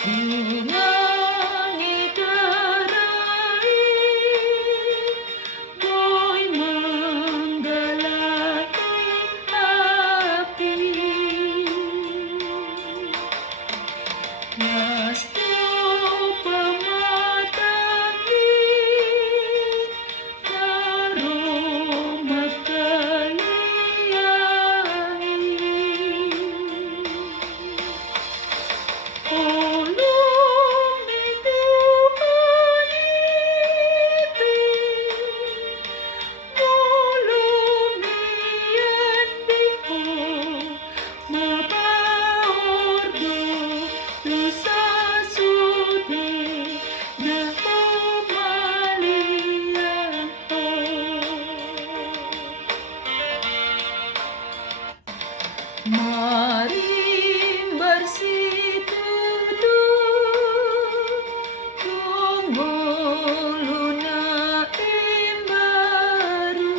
Binangi darai, mo'y manggalating api. Nasto pamatangi, karo magkaliyain. Ulong ito alipin, ulong iyan biko, mabaordo sa sude na umalian ko. Marimbar si Tudu, tunggu na imbaru.